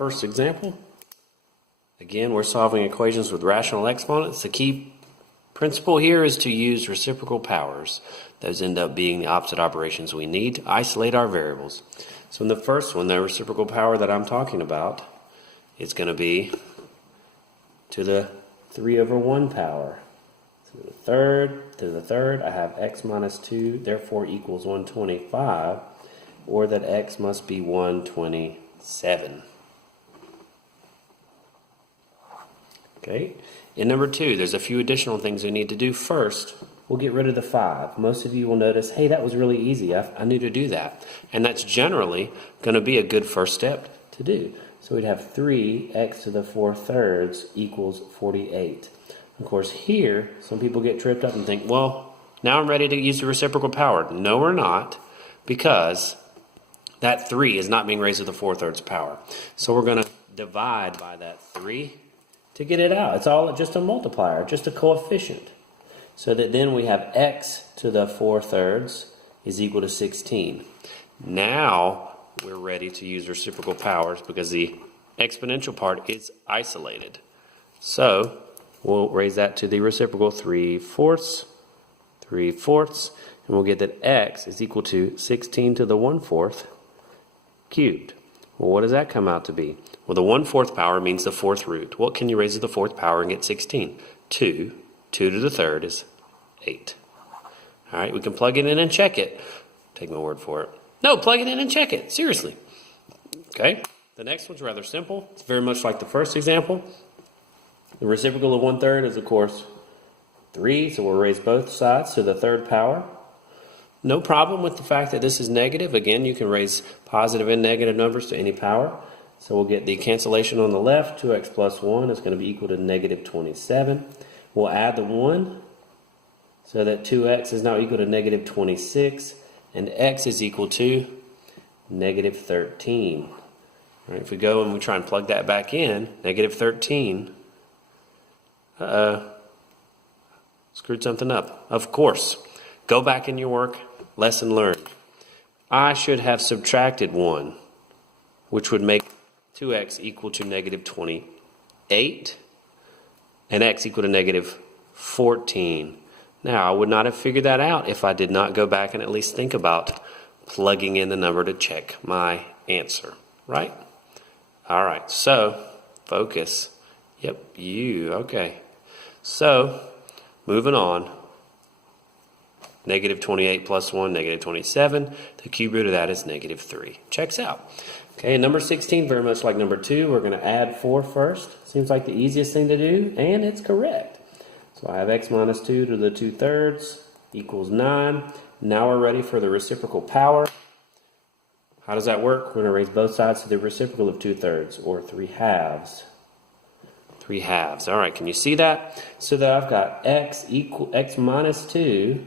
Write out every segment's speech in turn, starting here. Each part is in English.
first example. Again, we're solving equations with rational exponents. The key principle here is to use reciprocal powers. Those end up being the opposite operations we need to isolate our variables. So in the first one, the reciprocal power that I'm talking about is going to be to the 3/1 power. So to the third, I have x minus 2, therefore equals 125, or that x must be 127. Okay, in number 2, there's a few additional things we need to do. First, we'll get rid of the 5. Most of you will notice, hey, that was really easy. I knew to do that. And that's generally going to be a good first step to do. So we'd have 3x to the 4/3 equals 48. Of course, here, some people get tripped up and think, well, now I'm ready to use the reciprocal power. No, we're not, because that 3 is not being raised to the 4/3 power. So we're going to divide by that 3 to get it out. It's all just a multiplier, just a coefficient. So that then we have x to the 4/3 is equal to 16. Now we're ready to use reciprocal powers because the exponential part is isolated. So we'll raise that to the reciprocal 3/4, and we'll get that x is equal to 16 to the 1/4 cubed. Well, what does that come out to be? Well, the 1/4 power means the 4th root. What can you raise to the 4th power and get 16? 2. 2 to the 3rd is 8. All right, we can plug it in and check it. Take my word for it. No, plug it in and check it. Seriously. Okay, the next one's rather simple. It's very much like the first example. The reciprocal of 1/3 is, of course, 3, so we'll raise both sides to the 3rd power. No problem with the fact that this is negative. Again, you can raise positive and negative numbers to any power. So we'll get the cancellation on the left. 2x plus 1 is going to be equal to negative 27. We'll add the 1, so that 2x is now equal to negative 26, and x is equal to negative 13. All right, if we go and we try and plug that back in, negative 13, screwed something up. Of course, go back in your work, lesson learned. I should have subtracted 1, which would make 2x equal to negative 28, and x equal to negative 14. Now, I would not have figured that out if I did not go back and at least think about plugging in the number to check my answer, right? All right, so focus. Yep, okay. So, moving on. Negative 28 plus 1, negative 27. The cube root of that is negative 3. Checks out. Okay, and number 16, very much like number 2, we're going to add 4 first. Seems like the easiest thing to do, and it's correct. So I have x minus 2 to the 2/3 equals 9. Now we're ready for the reciprocal power. How does that work? We're going to raise both sides to the reciprocal of 2/3, or 3/2. 3/2. All right, can you see that? So that I've got x minus 2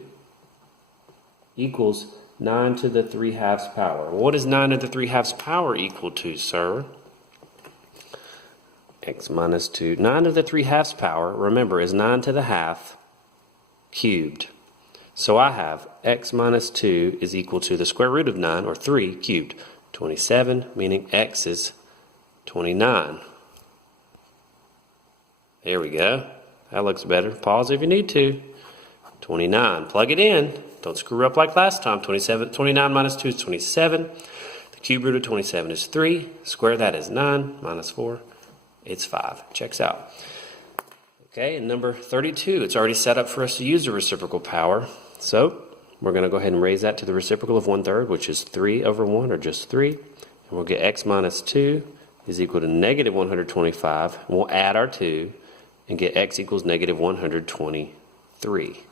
equals 9 to the 3/2 power. What is 9 to the 3/2 power equal to, sir? X minus 2. 9 to the 3/2 power, remember, is 9 to the half cubed. So I have x minus 2 is equal to the square root of 9, or 3 cubed. 27, meaning x is 29. There we go. That looks better. Pause if you need to. 29. Plug it in. Don't screw up like last time. 29 minus 2 is 27. The cube root of 27 is 3. Square that is 9 minus 4. It's 5. Checks out. Okay, and number 32, it's already set up for us to use the reciprocal power. So we're going to go ahead and raise that to the reciprocal of 1/3, which is 3/1, or just 3. And we'll get x minus 2 is equal to negative 125. And we'll add our 2 and get x equals negative 123.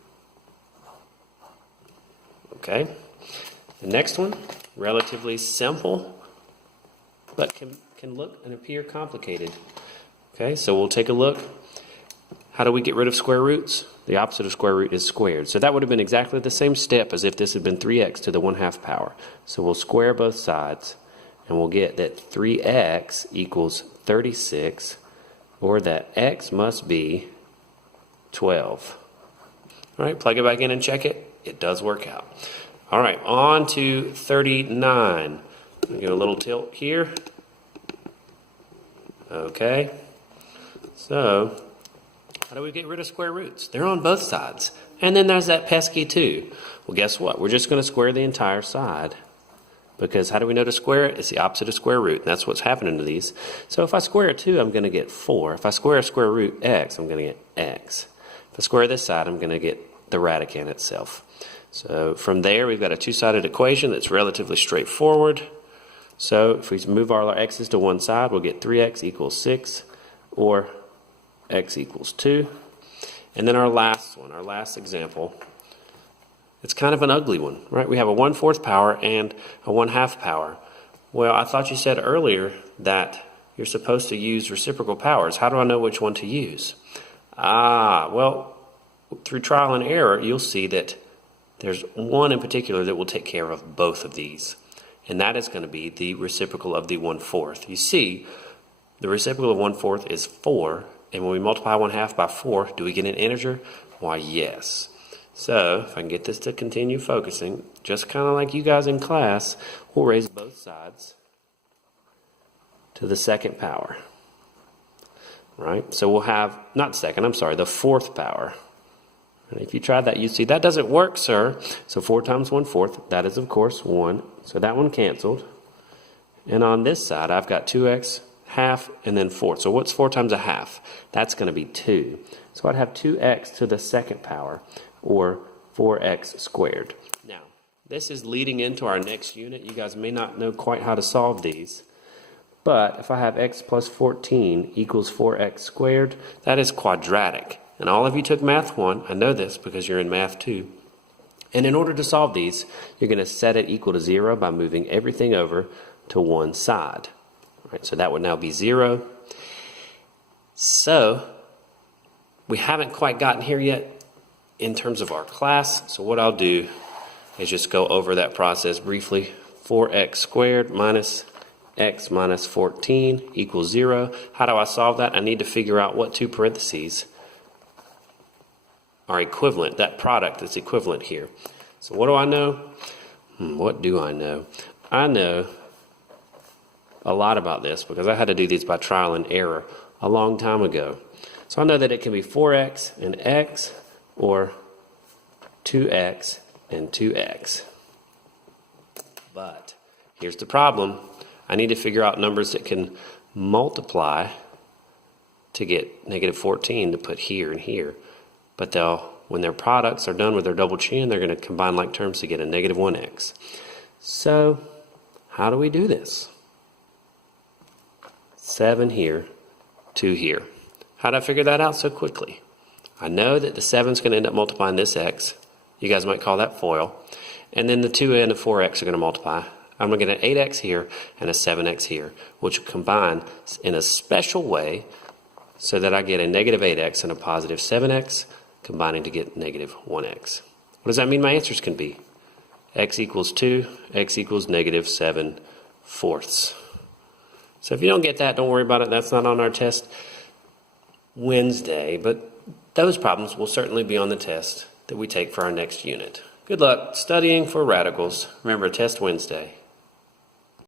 Okay, the next one, relatively simple, but can look and appear complicated. Okay, so we'll take a look. How do we get rid of square roots? The opposite of square root is squared. So that would have been exactly the same step as if this had been 3x to the 1/2 power. So we'll square both sides, and we'll get that 3x equals 36, or that x must be 12. All right, plug it back in and check it. It does work out. All right, on to 39. I'm going to give a little tilt here. Okay? So, how do we get rid of square roots? They're on both sides. And then there's that pesky 2. Well, guess what? We're just going to square the entire side. Because how do we know to square it? It's the opposite of square root. And that's what's happening to these. So if I square a 2, I'm going to get 4. If I square a square root x, I'm going to get x. If I square this side, I'm going to get the radicand itself. So from there, we've got a two-sided equation that's relatively straightforward. So if we move all our x's to one side, we'll get 3x equals 6, or x equals 2. And then our last one, our last example, it's kind of an ugly one, right? We have a 1/4 power and a 1/2 power. Well, I thought you said earlier that you're supposed to use reciprocal powers. How do I know which one to use? Well, through trial and error, you'll see that there's one in particular that will take care of both of these. And that is going to be the reciprocal of the 1/4. You see, the reciprocal of 1/4 is 4. And when we multiply 1/2 by 4, do we get an integer? Why, yes. So, if I can get this to continue focusing, just kind of like you guys in class, we'll raise both sides to the second power. Right? So we'll have, not second, I'm sorry, the 4th power. And if you tried that, you'd see that doesn't work, sir. So 4 times 1/4, that is, of course, 1. So that one canceled. And on this side, I've got 2x, half, and then 4. So what's 4 times a half? That's going to be 2. So I'd have 2x to the second power, or 4x squared. Now, this is leading into our next unit. You guys may not know quite how to solve these. But if I have x plus 14 equals 4x squared, that is quadratic. And all of you took Math 1. I know this because you're in Math 2. And in order to solve these, you're going to set it equal to 0 by moving everything over to one side. Right, so that would now be 0. So, we haven't quite gotten here yet in terms of our class. So what I'll do is just go over that process briefly. 4x squared minus x minus 14 equals 0. How do I solve that? I need to figure out what two parentheses are equivalent, that product that's equivalent here. So what do I know? What do I know? I know a lot about this because I had to do these by trial and error a long time ago. So I know that it can be 4x and x, or 2x and 2x. But here's the problem. I need to figure out numbers that can multiply to get negative 14 to put here and here. But when their products are done with their double chain, they're going to combine like terms to get a negative 1x. So how do we do this? 7 here, 2 here. How did I figure that out so quickly? I know that the 7 is going to end up multiplying this x. You guys might call that FOIL. And then the 2 and the 4x are going to multiply. I'm going to get an 8x here and a 7x here, which will combine in a special way so that I get a negative 8x and a positive 7x, combining to get negative 1x. What does that mean my answers can be? X equals 2, x equals negative 7/4. So if you don't get that, don't worry about it. That's not on our test Wednesday, but those problems will certainly be on the test that we take for our next unit. Good luck studying for radicals. Remember, test Wednesday.